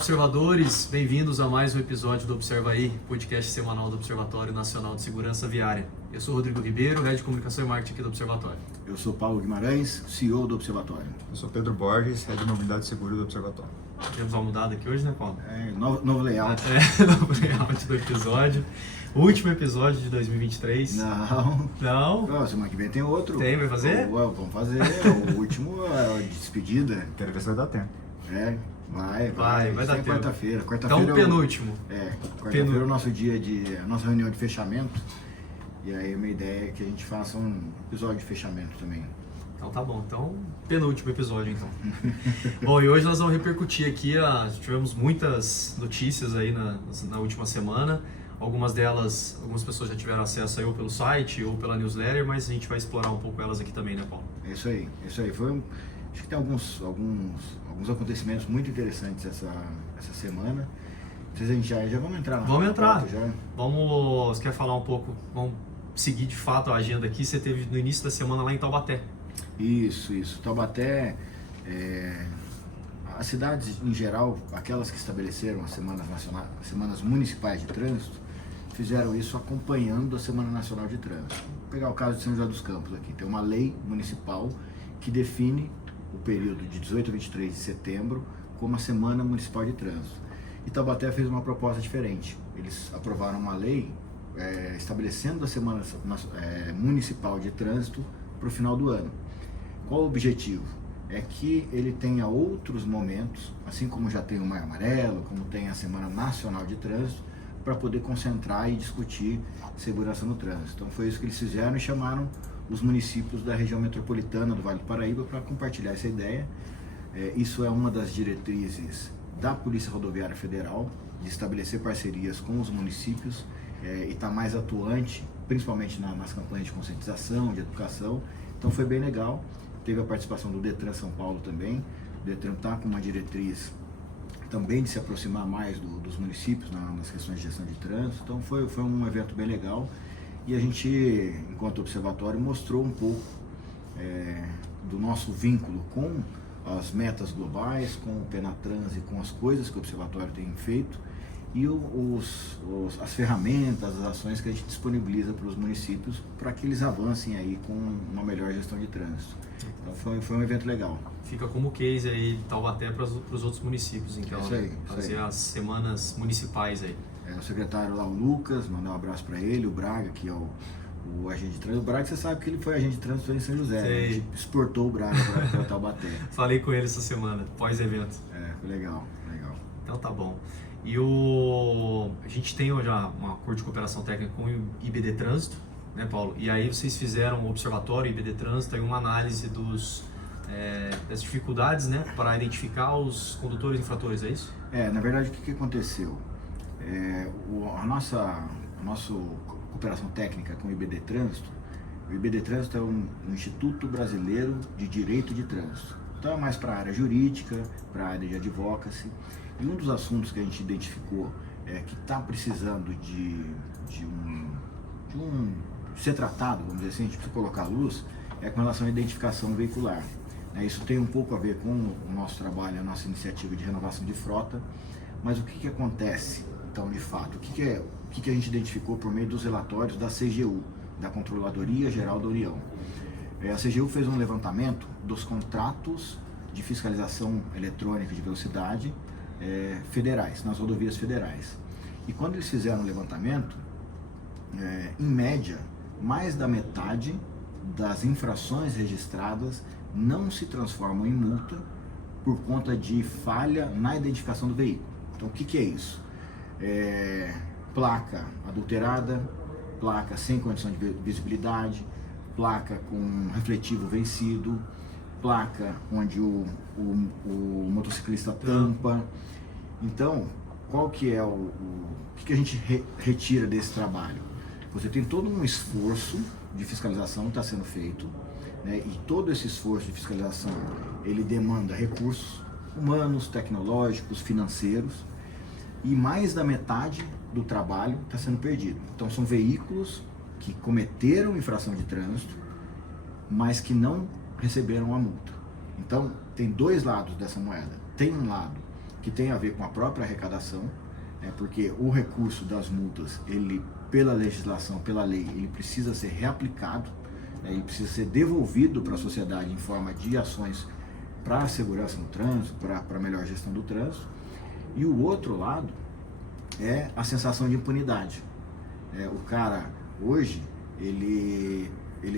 observadores, bem-vindos a mais um episódio do Observa Aí, podcast semanal do Observatório Nacional de Segurança Viária. Eu sou Rodrigo Ribeiro, Head de Comunicação e Marketing aqui do Observatório. Eu sou Paulo Guimarães, CEO do Observatório. Eu sou Pedro Borges, Head de Mobilidade e Seguro do Observatório. Temos uma mudada aqui hoje, né, Paulo? Novo layout. Novo layout do episódio. Último episódio de 2023. Não? Semana que vem tem outro. Vai fazer? Vamos fazer. O último é a despedida. Quero ver se vai dar tempo. Vai dar tempo. Quarta-feira. Então, penúltimo. Quarta-feira é o nosso dia a nossa reunião de fechamento. E aí a minha ideia é que a gente faça um episódio de fechamento também. Então tá bom, penúltimo episódio então. Bom, e hoje nós vamos repercutir aqui, tivemos muitas notícias aí na última semana. Algumas delas, algumas pessoas já tiveram acesso aí ou pelo site ou pela newsletter, mas a gente vai explorar um pouco elas aqui também, né, Paulo? É isso aí. Acho que tem alguns acontecimentos muito interessantes essa semana. Vocês a gente já vamos entrar na pauta, já. Você quer falar um pouco, vamos seguir de fato a agenda aqui. Você teve no início da semana lá em Taubaté. Isso. Taubaté, as cidades em geral, aquelas que estabeleceram as semanas municipais de trânsito, fizeram isso acompanhando a Semana Nacional de Trânsito. Vou pegar o caso de São José dos Campos aqui, tem uma lei municipal que define o período de 18 a 23 de setembro como a Semana Municipal de Trânsito. E Taubaté fez uma proposta diferente. Eles aprovaram uma lei estabelecendo a Semana Municipal de Trânsito para o final do ano. Qual o objetivo? É que ele tenha outros momentos, assim como já tem o Maio Amarelo, como tem a Semana Nacional de Trânsito, para poder concentrar e discutir segurança no trânsito. Então foi isso que eles fizeram e chamaram os municípios da região metropolitana do Vale do Paraíba para compartilhar essa ideia. Isso é uma das diretrizes da Polícia Rodoviária Federal, de estabelecer parcerias com os municípios e estar mais atuante, principalmente nas campanhas de conscientização, de educação. Então foi bem legal. Teve a participação do Detran São Paulo também. O Detran está com uma diretriz também de se aproximar mais dos municípios nas questões de gestão de trânsito. Então foi um evento bem legal. E a gente, enquanto observatório, mostrou um pouco do nosso vínculo com as metas globais, com o Penatrans e com as coisas que o observatório tem feito e as ferramentas, as ações que a gente disponibiliza para os municípios para que eles avancem aí com uma melhor gestão de trânsito. Então foi um evento legal. Fica como case aí de Taubaté para os outros municípios, então, fazer as semanas municipais aí. O secretário lá, o Lucas, mandar um abraço para ele, o Braga, que é o agente de trânsito. O Braga, você sabe que ele foi agente de trânsito em São José, né? A gente exportou o Braga para Taubaté. Falei com ele essa semana, pós-evento. Foi legal. Então tá bom. E a gente tem já um acordo de cooperação técnica com o IBD Trânsito, né, Paulo? E aí vocês fizeram o Observatório IBD Trânsito e uma análise das dificuldades, né, para identificar os condutores infratores, é isso? Na verdade, o que aconteceu? A nossa cooperação técnica com o IBD Trânsito, o IBD Trânsito é um Instituto Brasileiro de Direito de Trânsito. Então é mais para a área jurídica, para a área de advocacy. E um dos assuntos que a gente identificou que está precisando de ser tratado, vamos dizer assim, a gente precisa colocar à luz, é com relação à identificação veicular. Isso tem um pouco a ver com o nosso trabalho, a nossa iniciativa de renovação de frota, mas o que acontece, então, de fato? O que a gente identificou por meio dos relatórios da CGU, da Controladoria Geral da União? A CGU fez um levantamento dos contratos de fiscalização eletrônica de velocidade federais, nas rodovias federais. E quando eles fizeram o levantamento, em média, mais da metade das infrações registradas não se transformam em multa por conta de falha na identificação do veículo. Então, o que é isso? Placa adulterada, placa sem condição de visibilidade, placa com refletivo vencido, placa onde o motociclista tampa. Então, qual que é o que a gente retira desse trabalho? Você tem todo um esforço de fiscalização que está sendo feito, né? E todo esse esforço de fiscalização, ele demanda recursos humanos, tecnológicos, financeiros, e mais da metade do trabalho está sendo perdido. Então são veículos que cometeram infração de trânsito, mas que não receberam a multa. Então tem dois lados dessa moeda. Tem um lado que tem a ver com a própria arrecadação, porque o recurso das multas, ele, pela legislação, pela lei, ele precisa ser reaplicado, ele precisa ser devolvido para a sociedade em forma de ações para a segurança no trânsito, para a melhor gestão do trânsito. E o outro lado é a sensação de impunidade. O cara, hoje, ele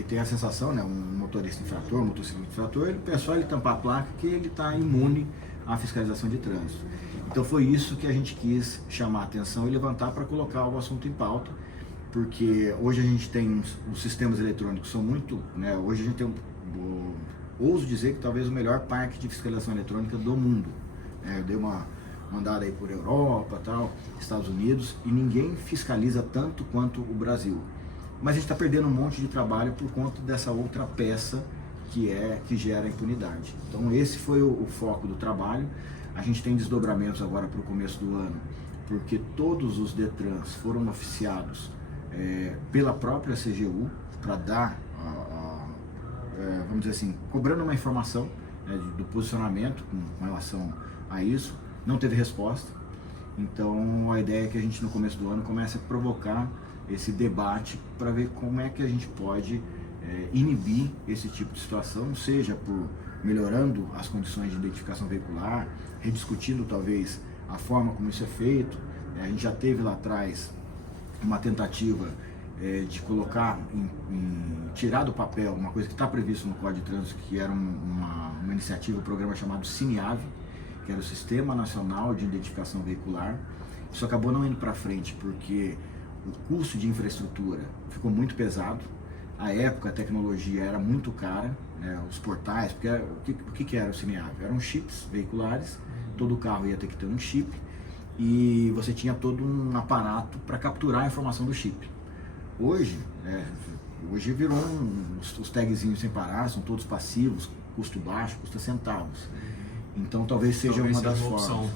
tem a sensação, né, um motorista infrator, um motociclista infrator, é só ele tampar a placa que ele está imune à fiscalização de trânsito. Então foi isso que a gente quis chamar a atenção e levantar para colocar o assunto em pauta, porque hoje a gente tem os sistemas eletrônicos são muito, né, hoje a gente tem, ouso dizer que talvez o melhor parque de fiscalização eletrônica do mundo. Eu dei uma andada aí por Europa, tal, Estados Unidos, e ninguém fiscaliza tanto quanto o Brasil. Mas a gente está perdendo um monte de trabalho por conta dessa outra peça que gera impunidade. Então esse foi o foco do trabalho. A gente tem desdobramentos agora para o começo do ano, porque todos os DETRANs foram oficiados pela própria CGU para dar, vamos dizer assim, cobrando uma informação do posicionamento com relação a isso. Não teve resposta. Então a ideia é que a gente no começo do ano comece a provocar esse debate para ver como é que a gente pode inibir esse tipo de situação, seja por melhorando as condições de identificação veicular, rediscutindo talvez a forma como isso é feito. A gente já teve lá atrás uma tentativa de colocar, tirar do papel uma coisa que está prevista no Código de Trânsito, que era uma iniciativa, um programa chamado CINIAVE, que era o Sistema Nacional de Identificação Veicular. Isso acabou não indo para frente porque o custo de infraestrutura ficou muito pesado. À época a tecnologia era muito cara, os portais, porque o que era o CINIAVE? Eram chips veiculares, todo carro ia ter que ter um chip e você tinha todo um aparato para capturar a informação do chip. Hoje virou os tagzinhos sem parar, são todos passivos, custo baixo, custa centavos. Então talvez seja uma das formas.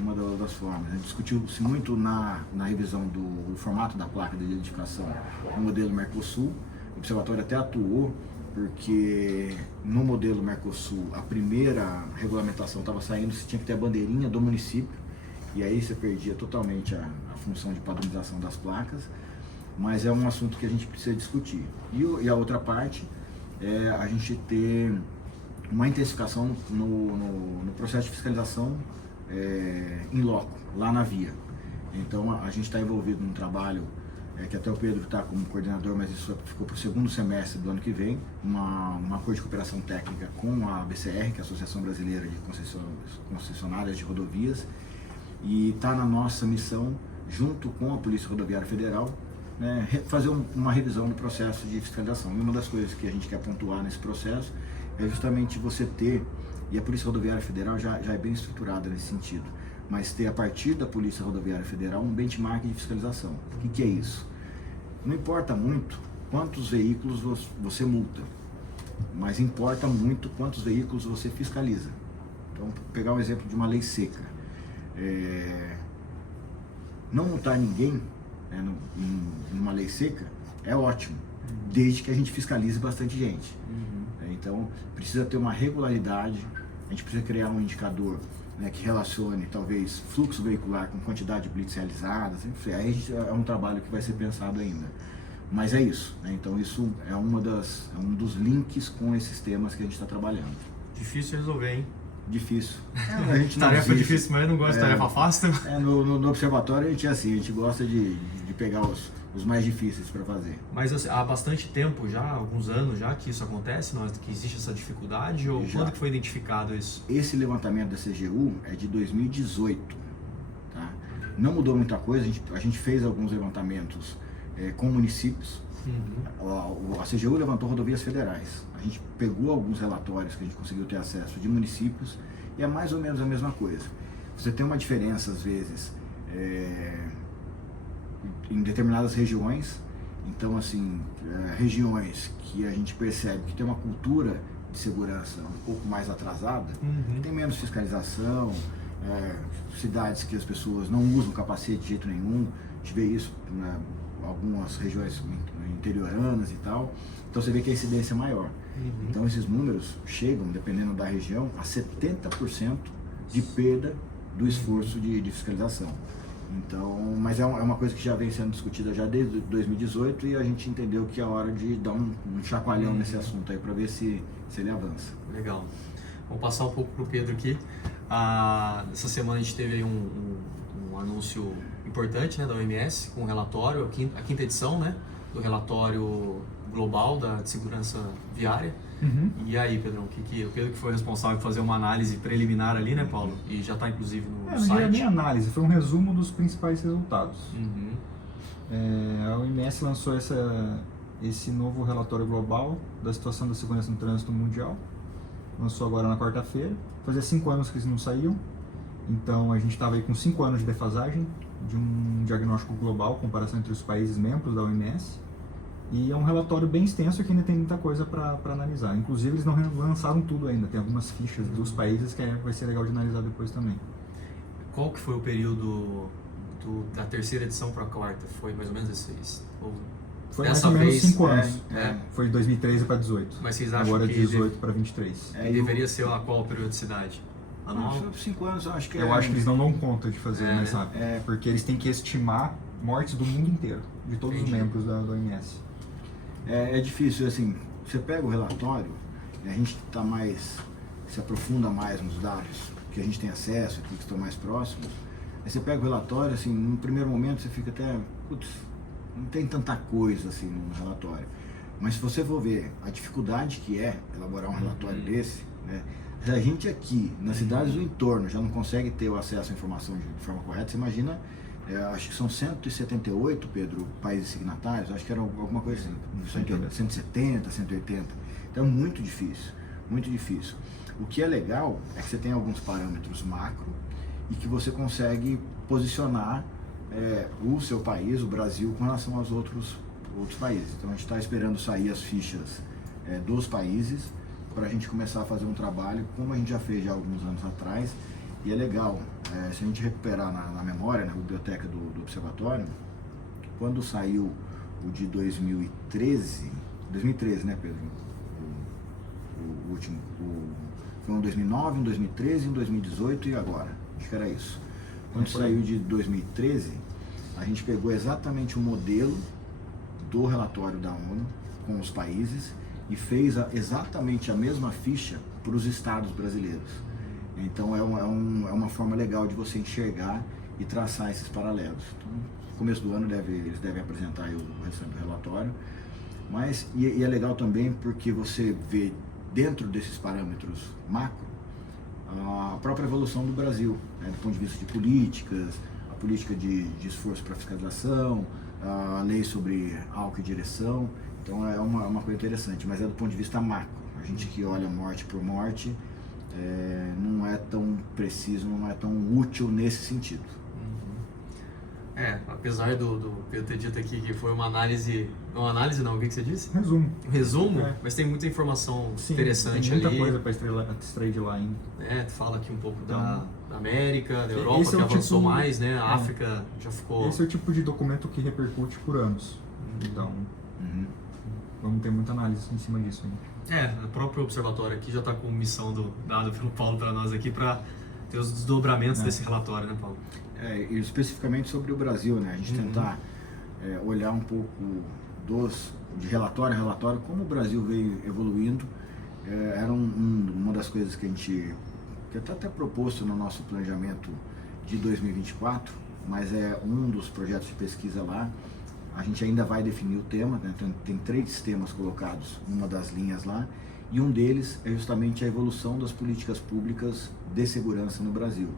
Uma das formas. Discutiu-se muito na revisão do formato da placa de identificação no modelo Mercosul. O observatório até atuou, porque no modelo Mercosul a primeira regulamentação estava saindo, você tinha que ter a bandeirinha do município, e aí você perdia totalmente a função de padronização das placas, mas é um assunto que a gente precisa discutir. E a outra parte é a gente ter uma intensificação no processo de fiscalização em loco, lá na via. Então a gente está envolvido num trabalho que até o Pedro está como coordenador, mas isso ficou para o segundo semestre do ano que vem, um acordo de cooperação técnica com a ABCR, que é a Associação Brasileira de Concessionárias de Rodovias, e está na nossa missão, junto com a Polícia Rodoviária Federal, fazer uma revisão do processo de fiscalização. E uma das coisas que a gente quer pontuar nesse processo é justamente você ter, e a Polícia Rodoviária Federal já é bem estruturada nesse sentido, mas ter a partir da Polícia Rodoviária Federal um benchmark de fiscalização. O que é isso? Não importa muito quantos veículos você multa, mas importa muito quantos veículos você fiscaliza. Então, vou pegar um exemplo de uma lei seca. Não multar ninguém numa lei seca é ótimo, desde que a gente fiscalize bastante gente. Então, precisa ter uma regularidade, a gente precisa criar um indicador que relacione, talvez, fluxo veicular com quantidade de blitz realizadas, enfim, aí é um trabalho que vai ser pensado ainda. Mas é isso, então isso é um dos links com esses temas que a gente está trabalhando. Difícil resolver, hein? Difícil. A gente tarefa difícil, mas eu não gosto de tarefa fácil. No observatório a gente é assim, a gente gosta de pegar os mais difíceis para fazer. Mas assim, há bastante tempo já, alguns anos já que isso acontece, que existe essa dificuldade, ou quando que foi identificado isso? Esse levantamento da CGU é de 2018, tá? Não mudou muita coisa, a gente fez alguns levantamentos com municípios. A CGU levantou rodovias federais, a gente pegou alguns relatórios que a gente conseguiu ter acesso de municípios e é mais ou menos a mesma coisa. Você tem uma diferença às vezes em determinadas regiões, então assim, regiões que a gente percebe que tem uma cultura de segurança um pouco mais atrasada, tem menos fiscalização, cidades que as pessoas não usam capacete de jeito nenhum, a gente vê isso em algumas regiões interioranas e tal, então você vê que a incidência é maior. Então esses números chegam, dependendo da região, a 70% de perda do esforço de fiscalização. Então, mas é uma coisa que já vem sendo discutida já desde 2018 e a gente entendeu que é hora de dar um chacoalhão nesse assunto aí para ver se ele avança. Legal. Vamos passar um pouco para o Pedro aqui. Essa semana a gente teve aí um anúncio importante, né, da OMS com o relatório, a quinta edição, né, do relatório global de segurança viária. E aí, Pedrão, o Pedro que foi responsável por fazer uma análise preliminar ali, né, Paulo? E já está inclusive no não site. Não é nem análise, foi um resumo dos principais resultados. A OMS lançou esse novo relatório global da situação da segurança no trânsito mundial. Lançou agora na quarta-feira. Fazia 5 anos que eles não saíam. Então a gente estava aí com 5 anos de defasagem de um diagnóstico global, comparação entre os países membros da OMS. E é um relatório bem extenso que ainda tem muita coisa para analisar. Inclusive eles não lançaram tudo ainda, tem algumas fichas dos países que vai ser legal de analisar depois também. Qual que foi o período da terceira edição para a quarta? Foi mais ou menos esses? Foi mais ou menos 5 anos. Foi de 2013 para 2018. Mas vocês acham agora que 18 para 23. Deveria ser a qual periodicidade? Anual? 5 anos, eu acho que eu acho que eles não dão conta de fazer mais rápido. Porque eles têm que estimar mortes do mundo inteiro, de todos os membros da OMS. É difícil, assim, você pega o relatório e a gente se aprofunda mais nos dados que a gente tem acesso, que estão mais próximos. Aí você pega o relatório, assim, no primeiro momento você fica até, putz, não tem tanta coisa assim no relatório. Mas se você for ver a dificuldade que é elaborar um relatório desse, né? Se a gente aqui, nas cidades do entorno, já não consegue ter o acesso à informação de forma correta, você imagina. Acho que são 178, Pedro, países signatários, acho que era alguma coisa assim, 170, 180, então é muito difícil, muito difícil. O que é legal é que você tem alguns parâmetros macro e que você consegue posicionar o seu país, o Brasil, com relação aos outros países. Então a gente está esperando sair as fichas dos países para a gente começar a fazer um trabalho, como a gente já fez há alguns anos atrás. E é legal, se a gente recuperar na memória, na biblioteca do Observatório, quando saiu o de 2013, né, Pedro? O último, foi um 2009, um 2013, um 2018 e agora, acho que era isso. Quando saiu de 2013, a gente pegou exatamente o modelo do relatório da ONU com os países e fez exatamente a mesma ficha para os estados brasileiros. Então é uma forma legal de você enxergar e traçar esses paralelos. Então, no começo do ano eles devem apresentar aí o restante do relatório, mas é legal também porque você vê dentro desses parâmetros macro a própria evolução do Brasil, né, do ponto de vista de políticas, a política de esforço para fiscalização, a lei sobre álcool e direção. Então é uma coisa interessante, mas é do ponto de vista macro. A gente que olha morte por morte, não é tão preciso, não é tão útil nesse sentido. Apesar do Pedro ter dito aqui que foi uma análise não, o que você disse? Resumo? Mas tem muita informação Sim, interessante tem muita ali. Coisa para extrair de lá ainda. Tu fala aqui um pouco da América, da Europa, que avançou mais, né? A África já ficou... Esse é o tipo de documento que repercute por anos. Então, vamos ter muita análise em cima disso ainda. O próprio observatório aqui já está com missão dada pelo Paulo para nós aqui para ter os desdobramentos desse relatório, né, Paulo? E especificamente sobre o Brasil, né? A gente tentar olhar um pouco de relatório a relatório, como o Brasil veio evoluindo. Era uma das coisas que a gente está até proposto no nosso planejamento de 2024, mas é um dos projetos de pesquisa lá. A gente ainda vai definir o tema, né? Tem 3 temas colocados numa das linhas lá, e um deles é justamente a evolução das políticas públicas de segurança no Brasil.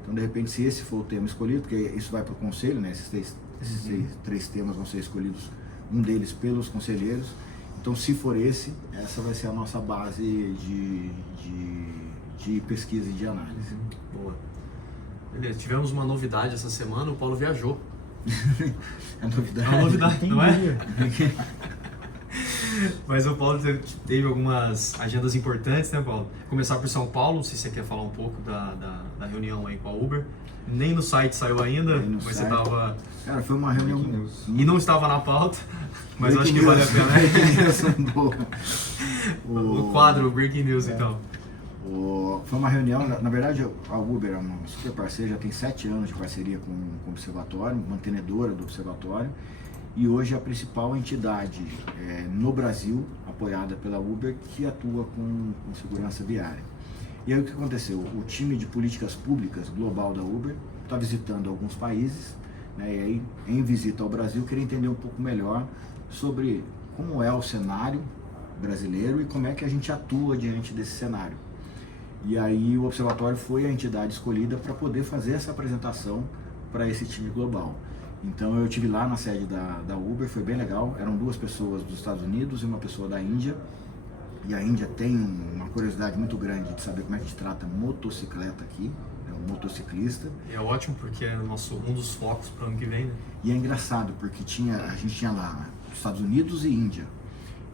Então, de repente, se esse for o tema escolhido, porque isso vai para o conselho, né? Esses 3 temas vão ser escolhidos, um deles pelos conselheiros. Então, se for essa vai ser a nossa base de pesquisa e de análise. Boa. Beleza, tivemos uma novidade essa semana, o Paulo viajou. É novidade. É uma novidade, não é? Mas o Paulo teve algumas agendas importantes, né, Paulo? Começar por São Paulo, não sei se você quer falar um pouco da reunião aí com a Uber. Nem no site saiu ainda, mas você estava... Cara, foi uma reunião... E não estava na pauta, mas eu acho que vale a pena. O quadro Breaking News, então. Foi uma reunião, na verdade a Uber é uma super parceira, já tem 7 anos de parceria com o Observatório, mantenedora do Observatório, e hoje é a principal entidade no Brasil, apoiada pela Uber, que atua com segurança viária. E aí o que aconteceu? O time de políticas públicas global da Uber está visitando alguns países, né, e aí em visita ao Brasil queria entender um pouco melhor sobre como é o cenário brasileiro e como é que a gente atua diante desse cenário. E aí o Observatório foi a entidade escolhida para poder fazer essa apresentação para esse time global. Então eu estive lá na sede da Uber, foi bem legal, eram 2 pessoas dos Estados Unidos e uma pessoa da Índia. E a Índia tem uma curiosidade muito grande de saber como é que a gente trata motocicleta aqui, um motociclista. E é ótimo porque é um dos focos para o ano que vem, né? E é engraçado porque a gente tinha lá Estados Unidos e Índia.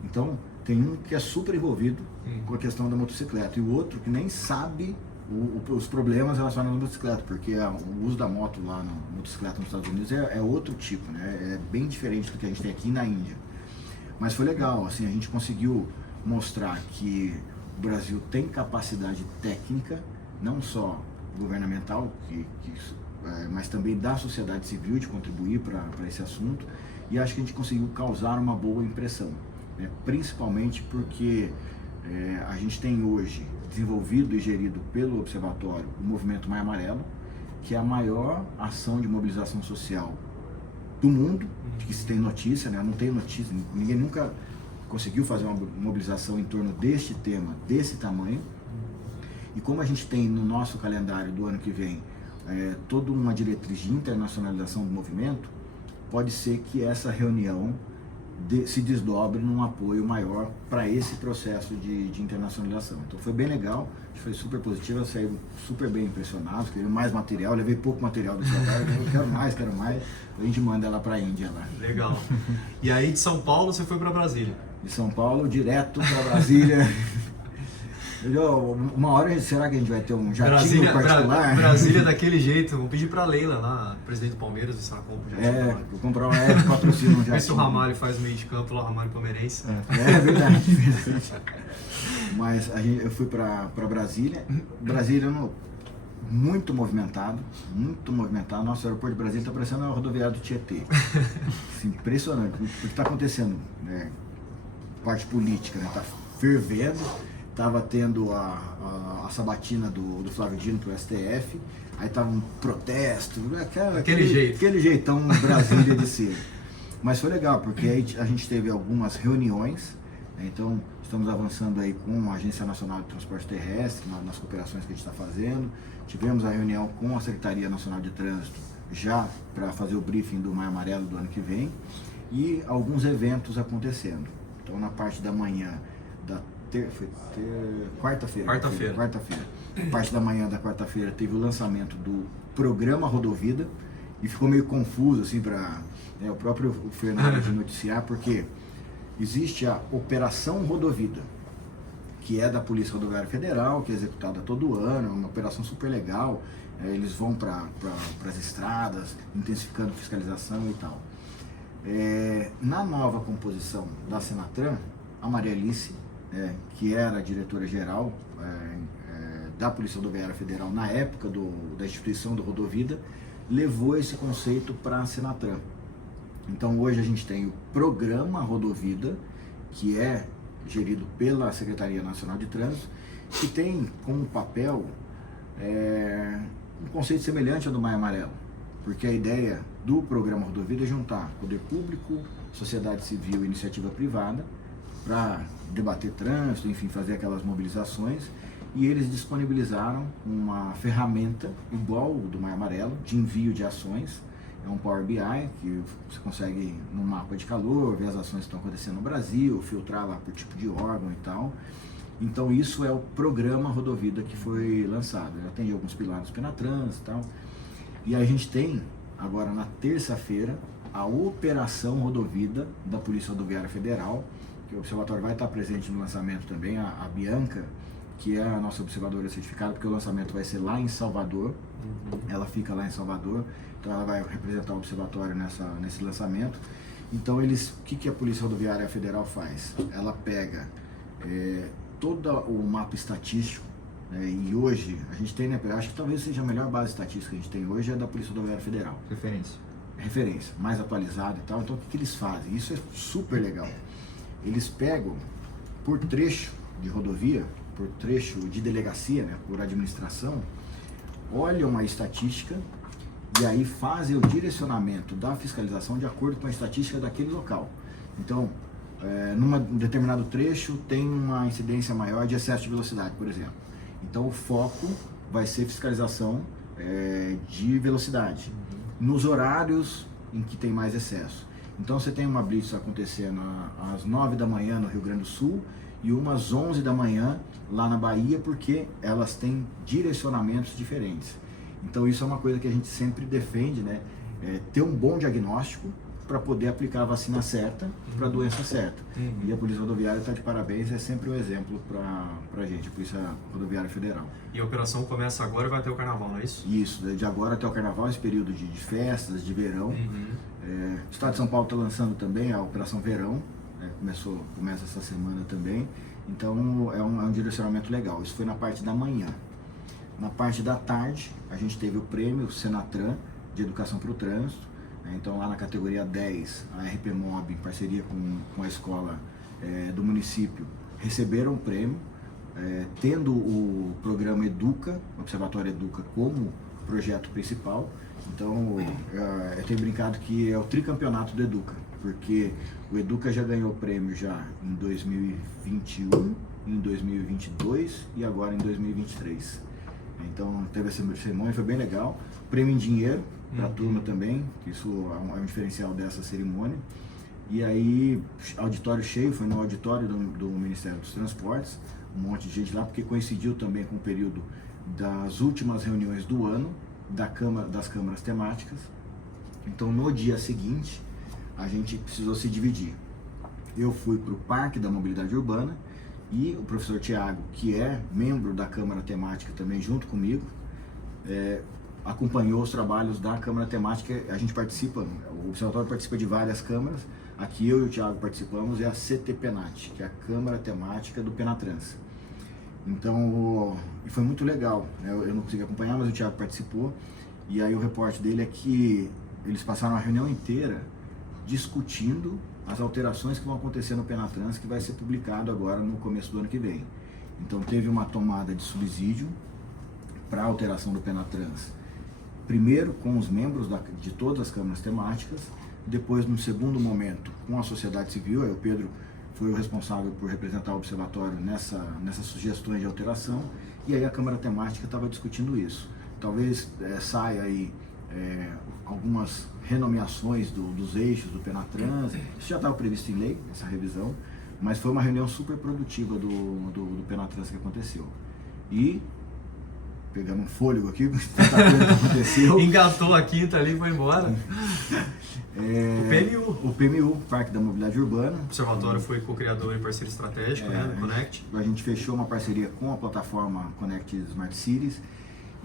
Então tem um que é super envolvido com a questão da motocicleta e o outro que nem sabe os problemas relacionados à motocicleta, porque o uso da moto lá na motocicleta nos Estados Unidos é outro tipo, né? É bem diferente do que a gente tem aqui na Índia. Mas foi legal, assim, a gente conseguiu mostrar que o Brasil tem capacidade técnica, não só governamental, mas também da sociedade civil de contribuir para esse assunto, e acho que a gente conseguiu causar uma boa impressão, né? Principalmente porque a gente tem hoje desenvolvido e gerido pelo Observatório o Movimento Maio Amarelo, que é a maior ação de mobilização social do mundo, que se tem notícia, né? Não tem notícia, ninguém nunca conseguiu fazer uma mobilização em torno deste tema, desse tamanho. E como a gente tem no nosso calendário do ano que vem toda uma diretriz de internacionalização do movimento, pode ser que essa reunião se desdobre num apoio maior para esse processo de internacionalização. Então foi bem legal, foi super positivo, eu saí super bem impressionado, queria mais material, levei pouco material do celular, eu quero mais, a gente manda ela para a Índia lá. Legal. E aí de São Paulo você foi para Brasília? De São Paulo direto para Brasília. Uma hora, será que a gente vai ter um jatinho particular? Brasília daquele jeito, vou pedir pra Leila lá, presidente do Palmeiras, ver se ela compra um jatinho. Vou comprar um patrocínio, um jatinho. Vê se o Ramalho faz meio de campo lá, o Ramalho palmeirense. É verdade. Mas eu fui pra Brasília, muito movimentado. Nosso aeroporto de Brasília está parecendo a rodoviária do Tietê. Assim, impressionante, o que está acontecendo, né? Parte política, né? Tá fervendo. Estava tendo a sabatina do Flávio Dino pro STF, aí tava um protesto, aquele jeitão Brasília de ser. Mas foi legal, porque aí a gente teve algumas reuniões, né? Então estamos avançando aí com a Agência Nacional de Transporte Terrestre, nas cooperações que a gente está fazendo. Tivemos a reunião com a Secretaria Nacional de Trânsito, já para fazer o briefing do Maio Amarelo do ano que vem, e alguns eventos acontecendo. Então na parte da manhã quarta-feira. A parte da manhã da quarta-feira teve o lançamento do programa Rodovida e ficou meio confuso assim para o próprio Fernando de noticiar, porque existe a Operação Rodovida, que é da Polícia Rodoviária Federal, que é executada todo ano, é uma operação super legal. Eles vão para as estradas, intensificando fiscalização e tal. Na nova composição da Senatran, a Maria Alice, que era a diretora-geral da Polícia Rodoviária Federal na época da instituição do Rodovida, levou esse conceito para a Senatran. Então hoje a gente tem o programa Rodovida, que é gerido pela Secretaria Nacional de Trânsito, que tem como papel um conceito semelhante ao do Maio Amarelo, porque a ideia do programa Rodovida é juntar poder público, sociedade civil e iniciativa privada para debater trânsito, enfim, fazer aquelas mobilizações, e eles disponibilizaram uma ferramenta igual ao do Maio Amarelo, de envio de ações. É um Power BI que você consegue, no mapa de calor, ver as ações que estão acontecendo no Brasil, filtrar lá por tipo de órgão e tal. Então isso é o programa Rodovida que foi lançado. Já tem alguns pilares Penatrans e tal. E a gente tem, agora na terça-feira, a Operação Rodovida da Polícia Rodoviária Federal, que o Observatório vai estar presente no lançamento também, a Bianca, que é a nossa observadora certificada, porque o lançamento vai ser lá em Salvador. Ela fica lá em Salvador, então ela vai representar o Observatório nesse lançamento. Então o que a Polícia Rodoviária Federal faz? Ela pega todo o mapa estatístico E hoje, a gente tem, né, acho que talvez seja a melhor base estatística que a gente tem hoje é da Polícia Rodoviária Federal. Referência, mais atualizada e tal. Então, o que eles fazem? Isso é super legal. Eles pegam por trecho de rodovia, por trecho de delegacia, né, por administração, olham a estatística e aí fazem o direcionamento da fiscalização de acordo com a estatística daquele local. Então, num determinado trecho tem uma incidência maior de excesso de velocidade, por exemplo. Então, o foco vai ser fiscalização de velocidade, nos horários em que tem mais excesso. Então, você tem uma blitz acontecendo às 9 da manhã no Rio Grande do Sul e umas 11 da manhã lá na Bahia, porque elas têm direcionamentos diferentes. Então, isso é uma coisa que a gente sempre defende, né? Ter um bom diagnóstico para poder aplicar a vacina certa para a doença certa. E a Polícia Rodoviária está de parabéns, é sempre um exemplo para a gente, a Polícia Rodoviária Federal. E a operação começa agora e vai até o Carnaval, não é isso? Isso, de agora até o Carnaval, esse período de festas, de verão. O Estado de São Paulo está lançando também a Operação Verão, começa essa semana também. Então é um direcionamento legal. Isso foi na parte da manhã. Na parte da tarde, a gente teve o prêmio Senatran de Educação para o Trânsito. Então, lá na categoria 10, a RP Mob, em parceria com a escola do município, receberam o prêmio, tendo o programa Educa, o Observatório Educa, como projeto principal. Então, eu tenho brincado que é o tricampeonato do Educa, porque o Educa já ganhou o prêmio já em 2021, em 2022 e agora em 2023. Então, teve essa cerimônia, foi bem legal. Prêmio em dinheiro para a turma também, que isso é um diferencial dessa cerimônia. E aí, auditório cheio, foi no auditório do Ministério dos Transportes, um monte de gente lá, porque coincidiu também com o período das últimas reuniões do ano das câmaras temáticas. Então, no dia seguinte, a gente precisou se dividir. Eu fui para o Parque da Mobilidade Urbana e o professor Tiago, que é membro da Câmara Temática também, junto comigo, acompanhou os trabalhos da Câmara Temática. A gente participa, o Observatório participa de várias câmaras. Aqui eu e o Tiago participamos, é a CTPenat, que é a Câmara Temática do Penatrans. Então, e foi muito legal, né? Eu não consegui acompanhar, mas o Tiago participou. E aí o reporte dele é que eles passaram a reunião inteira discutindo as alterações que vão acontecer no Penatrans, que vai ser publicado agora no começo do ano que vem. Então teve uma tomada de subsídio para a alteração do Penatrans, primeiro com os membros de todas as câmaras temáticas, depois num segundo momento com a sociedade civil. Aí o Pedro foi o responsável por representar o observatório nessas sugestões de alteração, e aí a Câmara Temática estava discutindo isso. Talvez saia aí algumas renomeações dos eixos do Penatrans. Isso já estava previsto em lei, essa revisão, mas foi uma reunião super produtiva do Penatrans que aconteceu. E pegando um fôlego aqui, tanta coisa que aconteceu. Engatou a quinta ali e foi embora. O PMU, Parque da Mobilidade Urbana. O Observatório foi co-criador e parceiro estratégico, né, do Connect. A gente fechou uma parceria com a plataforma Connect Smart Cities,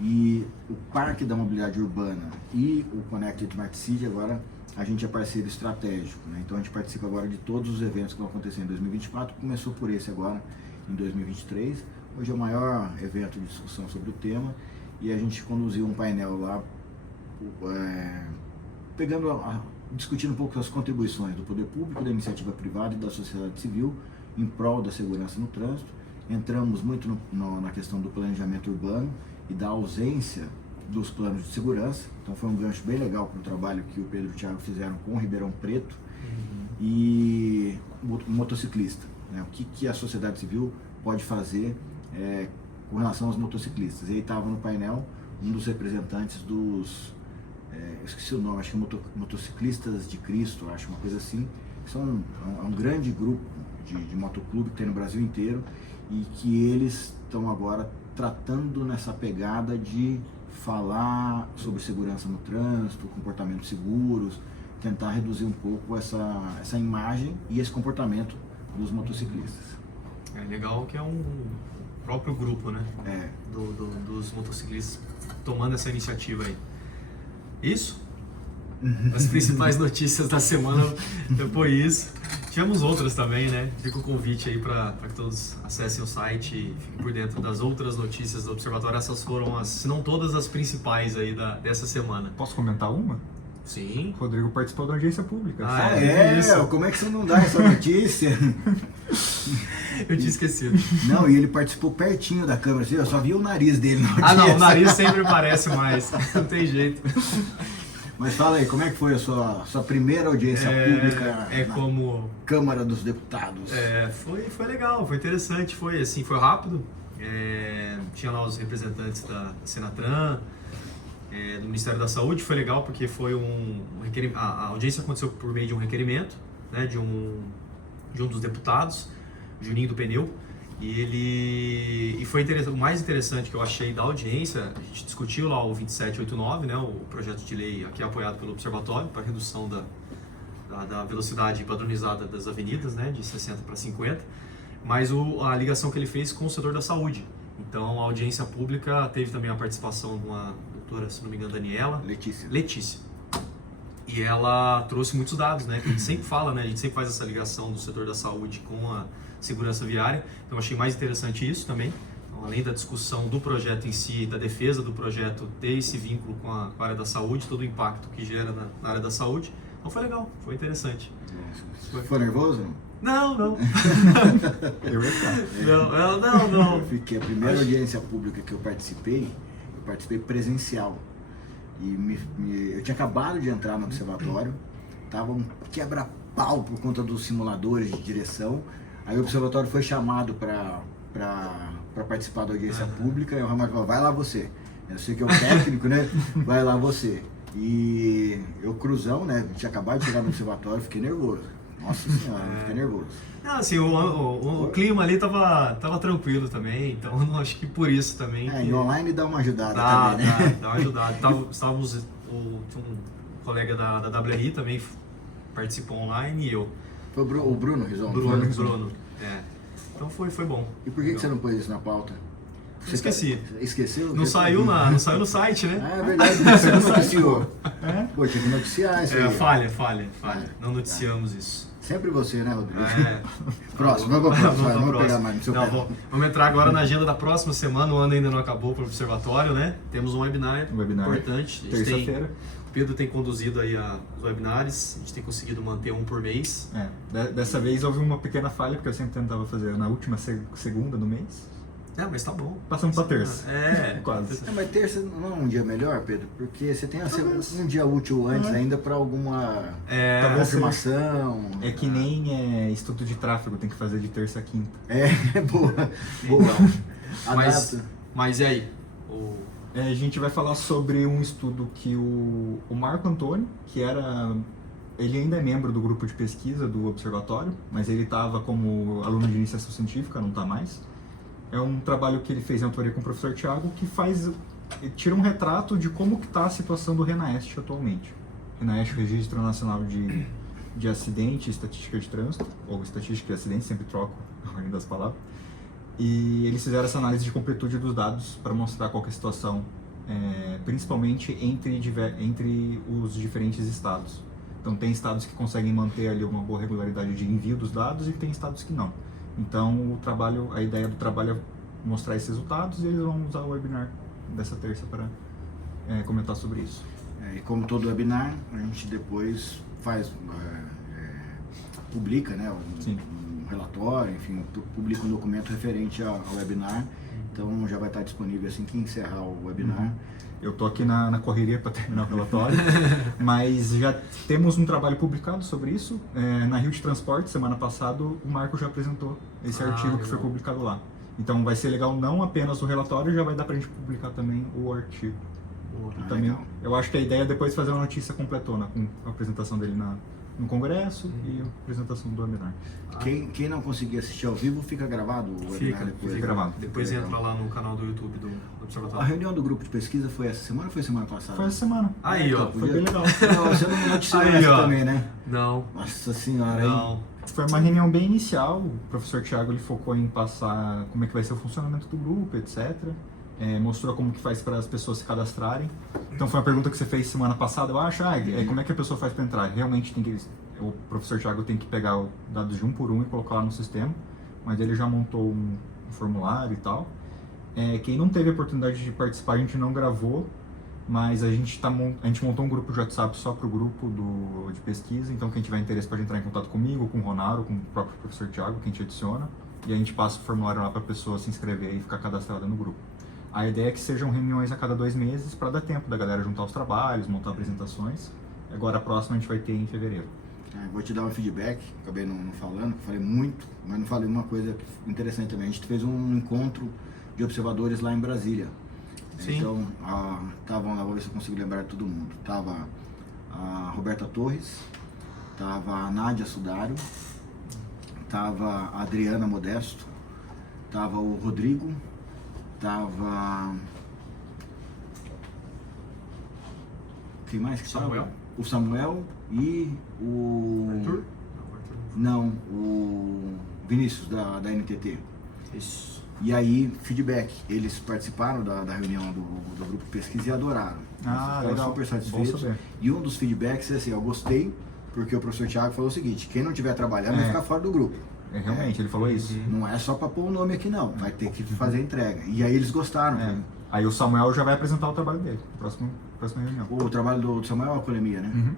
e o Parque da Mobilidade Urbana e o Connect Smart City, agora a gente é parceiro estratégico, né? Então a gente participa agora de todos os eventos que vão acontecer em 2024, começou por esse agora em 2023. Hoje é o maior evento de discussão sobre o tema, e a gente conduziu um painel lá, discutindo um pouco as contribuições do poder público, da iniciativa privada e da sociedade civil em prol da segurança no trânsito. Entramos muito na questão do planejamento urbano e da ausência dos planos de segurança. Então foi um gancho bem legal para o trabalho que o Pedro e o Thiago fizeram com o Ribeirão Preto. E o motociclista, né? O que a sociedade civil pode fazer com relação aos motociclistas. E aí estava no painel um dos representantes dos, eu esqueci o nome, acho que é Motociclistas de Cristo, acho, uma coisa assim. São um grande grupo de motoclube que tem no Brasil inteiro, e que eles estão agora tratando nessa pegada de falar sobre segurança no trânsito, comportamentos seguros, tentar reduzir um pouco essa imagem e esse comportamento dos motociclistas. É legal que é um próprio grupo, né? Dos motociclistas tomando essa iniciativa aí. Isso? As principais notícias da semana foi isso. Tivemos outras também, né? Fica o convite aí para que todos acessem o site e fiquem por dentro das outras notícias do Observatório. Essas foram se não todas, as principais aí dessa semana. Posso comentar uma? Sim. O Rodrigo participou da audiência pública. Isso. Como é que você não dá essa notícia? Eu tinha esquecido. Não, e ele participou pertinho da câmera, assim, eu só vi o nariz dele na audiência. Não, o nariz sempre parece mais, não tem jeito. Mas fala aí, como é que foi a sua primeira audiência pública como Câmara dos Deputados? Foi legal, foi interessante, foi rápido. Tinha lá os representantes da Senatran, do Ministério da Saúde. Foi legal porque foi um requerimento. A audiência aconteceu por meio de um requerimento, né, de um dos deputados, Juninho do Pneu. E foi interessante. O mais interessante que eu achei da audiência, a gente discutiu lá o 2789, né, o projeto de lei aqui apoiado pelo Observatório para redução da velocidade padronizada das avenidas, né, de 60 para 50, mas a ligação que ele fez com o setor da saúde. Então, a audiência pública teve também a participação de uma doutora, se não me engano, Daniela. Letícia. E ela trouxe muitos dados, né, que a gente sempre fala, né, a gente sempre faz essa ligação do setor da saúde com a segurança viária. Então, achei mais interessante isso também. Então, além da discussão do projeto em si, da defesa do projeto, ter esse vínculo com a área da saúde, todo o impacto que gera na área da saúde. Então, foi legal, foi interessante. Foi nervoso? Não. Eu ia ficar. Não. Eu fiquei, a primeira audiência pública que eu participei presencial. E eu tinha acabado de entrar no observatório, tava um quebra-pau por conta dos simuladores de direção. Aí o observatório foi chamado para participar da audiência pública, e o Ramalho falou, vai lá você. Eu sei que é o técnico, né? Vai lá você. E eu, cruzão, né? Tinha acabado de chegar no observatório, fiquei nervoso. Nossa senhora, fiquei nervoso. Não, assim, o clima ali tava tranquilo também, então não acho que por isso também. E online dá uma ajudada também, né? Dá uma ajudada. Tinha um colega da WRI também participou online e eu. Foi o Bruno Rizon? Bruno. Então foi bom. E por que você não pôs isso na pauta? Esqueci. Esqueceu? Não saiu no site, né? É verdade, você não noticiou. Pô, tinha que noticiar isso aí. Falha. Não noticiamos isso. Sempre você, né, Rodrigo? Próximo, vamos pegar mais no seu pé. Vamos entrar agora na agenda da próxima semana, o ano ainda não acabou para o Observatório, né? Temos um webinar importante. Terça-feira. O Pedro tem conduzido aí os webinars, a gente tem conseguido manter um por mês. Dessa vez houve uma pequena falha, porque eu sempre tentava fazer na última segunda do mês. Mas tá bom. Passamos pra terça. Quase. Mas terça não é um dia melhor, Pedro? Porque você tem um dia útil antes ainda para alguma confirmação. É que nem estudo de tráfego, tem que fazer de terça a quinta. Boa. Mas e aí? A gente vai falar sobre um estudo que o Marco Antônio, ele ainda é membro do grupo de pesquisa do Observatório, mas ele estava como aluno de iniciação científica, não está mais. É um trabalho que ele fez em autoria com o professor Tiago, que tira um retrato de como que está a situação do RENAEST atualmente. RENAEST, Registro Nacional de Acidente e Estatística de Trânsito, ou Estatística de Acidente, sempre troco a ordem das palavras. E eles fizeram essa análise de completude dos dados para mostrar qual que é a situação, principalmente entre os diferentes estados. Então tem estados que conseguem manter ali uma boa regularidade de envio dos dados e tem estados que não. Então a ideia do trabalho é mostrar esses resultados e eles vão usar o webinar dessa terça para comentar sobre isso. E como todo webinar, a gente depois publica, né, um relatório, enfim, publica um documento referente ao webinar. Então já vai estar disponível assim que encerrar o webinar. Eu tô aqui na correria para terminar o relatório, mas já temos um trabalho publicado sobre isso. Na Rio de Transporte, semana passada, o Marco já apresentou esse artigo que foi publicado lá. Então vai ser legal não apenas o relatório, já vai dar para a gente publicar também o artigo. Também, eu acho que a ideia é depois fazer uma notícia completona, com a apresentação dele no congresso e a apresentação do webinar. Quem não conseguir assistir ao vivo, fica gravado o webinar depois? Fica gravado. Depois entra lá no canal do YouTube do Observatório. A reunião do grupo de pesquisa foi essa semana ou foi semana passada? Foi essa semana. Aí, ó. Foi bem legal. Não, você não noticiou essa também, né? Não. Nossa senhora, hein? Não. Foi uma reunião bem inicial. O professor Tiago ele focou em passar como é que vai ser o funcionamento do grupo, etc. Mostrou como que faz para as pessoas se cadastrarem. Então foi uma pergunta que você fez semana passada, eu acho, como é que a pessoa faz para entrar? Realmente o professor Thiago tem que pegar os dados de um por um e colocar lá no sistema, mas ele já montou um formulário e tal. Quem não teve a oportunidade de participar, a gente não gravou, mas a gente montou um grupo de WhatsApp só para o grupo de pesquisa, então quem tiver interesse pode entrar em contato comigo, com o Ronaldo, com o próprio professor Thiago, que a gente adiciona, e a gente passa o formulário lá para a pessoa se inscrever e ficar cadastrada no grupo. A ideia é que sejam reuniões a cada 2 meses para dar tempo da galera juntar os trabalhos, montar apresentações. Agora a próxima a gente vai ter em fevereiro. Vou te dar um feedback, acabei não falando, falei muito, mas não falei uma coisa interessante também. A gente fez um encontro de observadores lá em Brasília. Sim. Então, estavam lá, vou ver se eu consigo lembrar de todo mundo. Tava a Roberta Torres, tava a Nádia Sudário, tava a Adriana Modesto, tava o Rodrigo, tava... Quem mais que Samuel? tava? O Samuel e o... Arthur? Não, o Vinícius da NTT. Isso. E aí, feedback, eles participaram da reunião do grupo de pesquisa e adoraram. Ficaram Legal. super satisfeitos. E um dos feedbacks é assim, eu gostei, porque o professor Thiago falou o seguinte, quem não estiver trabalhando vai ficar fora do grupo. Realmente, ele falou isso. Não é só para pôr o nome aqui não, vai ter que fazer a entrega. E aí eles gostaram. Aí o Samuel já vai apresentar o trabalho dele, próxima reunião. O trabalho do Samuel é a colemia, né? Uhum.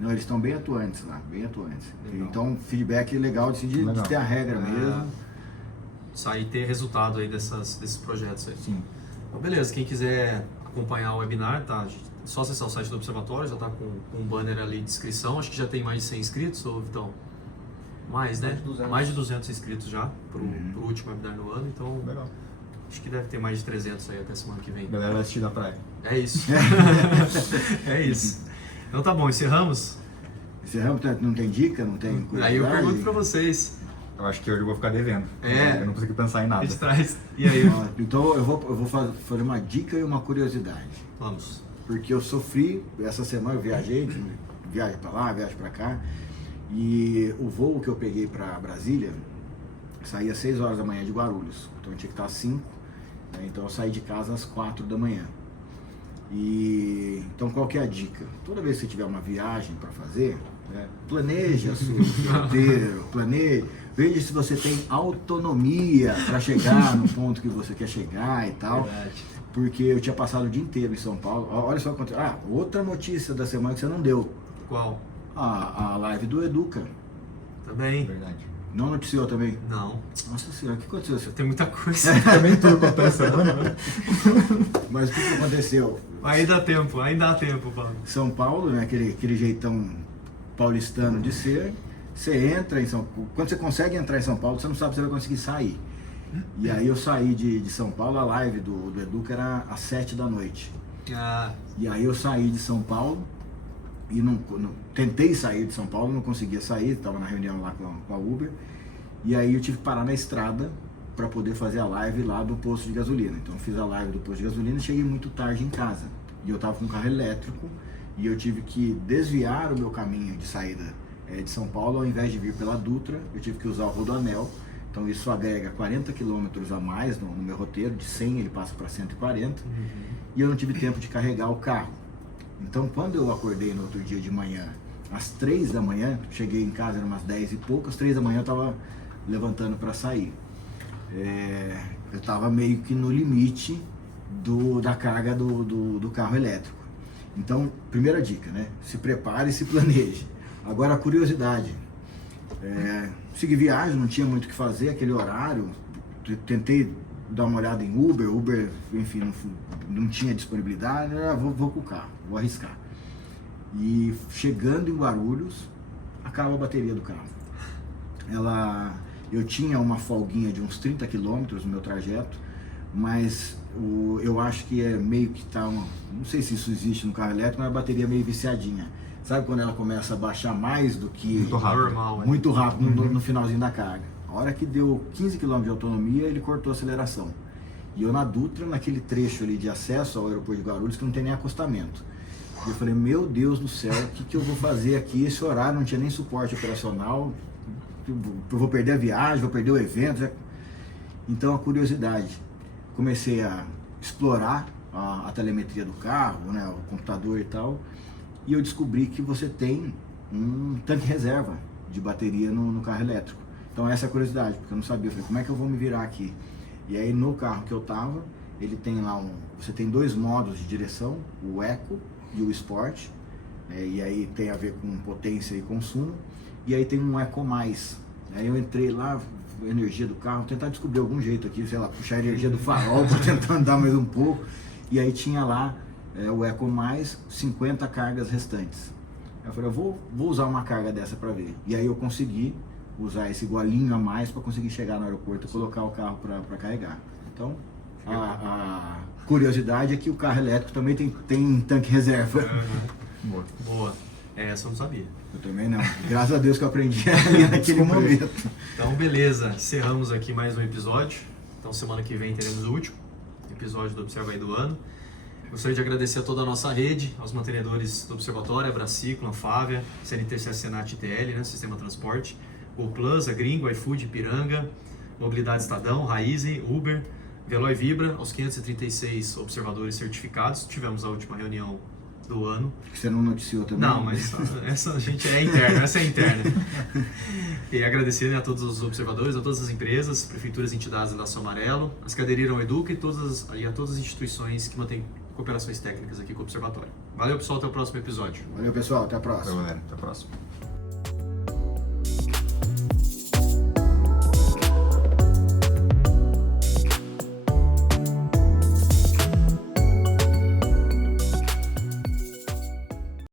Não, eles estão bem atuantes lá, bem atuantes. Legal. Então, feedback legal de ter a regra mesmo. Sair ter resultado aí desses projetos aí. Sim. Então, beleza, quem quiser acompanhar o webinar, tá? Só acessar o site do Observatório, já tá com um banner ali de inscrição. Acho que já tem mais de 100 inscritos, ou Vitão? Mais, né? Mais de 200 inscritos já pro último webinar no ano, então Legal. acho que deve ter mais de 300 aí até semana que vem. A galera vai assistir da praia. É isso. É isso. Então tá bom, encerramos? Encerramos, não tem dica, não tem Aí eu curiosidade? pergunto pra vocês. Eu acho que hoje eu vou ficar devendo. Eu não consegui pensar em A nada. gente traz. E aí? Então eu vou fazer uma dica e uma curiosidade. Vamos. Porque eu sofri, essa semana eu viajei, viagem pra lá, viagem pra cá, e o voo que eu peguei pra Brasília saía às 6 horas da manhã de Guarulhos, então eu tinha que estar às 5, né? Então eu saí de casa às 4 da manhã. Então qual que é a dica? Toda vez que você tiver uma viagem para fazer, planeja seu roteiro, veja se você tem autonomia para chegar no ponto que você quer chegar e tal. Verdade. Porque eu tinha passado o dia inteiro em São Paulo. Olha só quanto. Outra notícia da semana que você não deu. Qual? A live do Educa. Também? Verdade. Não noticiou também? Não. Nossa senhora, o que aconteceu? Tem muita coisa. Também tudo acontece semana, né? Mas o que aconteceu? Ainda há tempo, Paulo. São Paulo, né? Aquele jeitão paulistano de ser. Você entra em São Paulo. Quando você consegue entrar em São Paulo, você não sabe se você vai conseguir sair. E aí eu saí de São Paulo, a live do Educa era às 7 da noite. E aí eu saí de São Paulo e tentei sair de São Paulo, não conseguia sair, estava na reunião lá com a Uber. E aí eu tive que parar na estrada para poder fazer a live lá do posto de gasolina. Então eu fiz a live do posto de gasolina e cheguei muito tarde em casa. E eu estava com um carro elétrico e eu tive que desviar o meu caminho de saída de São Paulo, ao invés de vir pela Dutra, eu tive que usar o Rodoanel. Então isso agrega 40 quilômetros a mais no meu roteiro, de 100 ele passa para 140, e eu não tive tempo de carregar o carro. Então quando eu acordei no outro dia de manhã, às 3 da manhã, cheguei em casa, eram umas 10 e pouco, às 3 da manhã eu estava levantando para sair. Eu estava meio que no limite da carga do carro elétrico. Então, primeira dica, né? Se prepare e se planeje. Agora a curiosidade. Segui viagem, não tinha muito o que fazer, aquele horário, tentei dar uma olhada em Uber, enfim, não tinha disponibilidade, vou com o carro, vou arriscar. E chegando em Guarulhos, acaba a bateria do carro. Eu tinha uma folguinha de uns 30 quilômetros no meu trajeto, mas eu acho que meio que tá não sei se isso existe no carro elétrico, mas a bateria é meio viciadinha. Sabe quando ela começa a baixar mais do que... Muito rápido. Normal, Muito rápido no finalzinho da carga. A hora que deu 15 km de autonomia, ele cortou a aceleração. E eu na Dutra, naquele trecho ali de acesso ao aeroporto de Guarulhos, que não tem nem acostamento. E eu falei, meu Deus do céu, o que eu vou fazer aqui? Esse horário não tinha nem suporte operacional. Eu vou perder a viagem, vou perder o evento. Então a curiosidade. Comecei a explorar a telemetria do carro, né, o computador e tal. E eu descobri que você tem um tanque reserva de bateria no carro elétrico. Então essa é a curiosidade, porque eu não sabia, eu falei, como é que eu vou me virar aqui? E aí no carro que eu tava, ele tem lá você tem 2 modos de direção, o Eco e o Sport, e aí tem a ver com potência e consumo, e aí tem um Eco Mais. Aí eu entrei lá, a energia do carro, tentar descobrir algum jeito aqui, sei lá, puxar a energia do farol para tentar andar mais um pouco, e aí tinha lá o Eco Mais, 50 cargas restantes. Aí eu falei, eu vou usar uma carga dessa para ver. E aí eu consegui usar esse golinho a mais para conseguir chegar no aeroporto e colocar o carro para carregar. Então, a curiosidade é que o carro elétrico também tem tanque reserva. Boa. Boa. Essa eu não sabia. Eu também não. Graças a Deus que eu aprendi ali naquele momento. Então, beleza. Encerramos aqui mais um episódio. Então, semana que vem teremos o último episódio do Observa aí do ano. Gostaria de agradecer a toda a nossa rede, aos mantenedores do Observatório, a Braciclo, a Fávia, CNTC, Senat e TL, né, Sistema Transporte, o Plus, a Gringo, iFood, Ipiranga, Mobilidade Estadão, Raizen, Uber, Veloy Vibra, aos 536 observadores certificados. Tivemos a última reunião do ano. Você não noticiou também? Não, mas essa gente é interna, essa é interna. E agradecer a todos os observadores, a todas as empresas, prefeituras e entidades da Laço Amarelo, as que aderiram ao Educa e a todas as instituições que mantêm cooperações técnicas aqui com o Observatório. Valeu, pessoal, até o próximo episódio. Valeu, pessoal, até a próxima. Valeu, galera, até a próxima.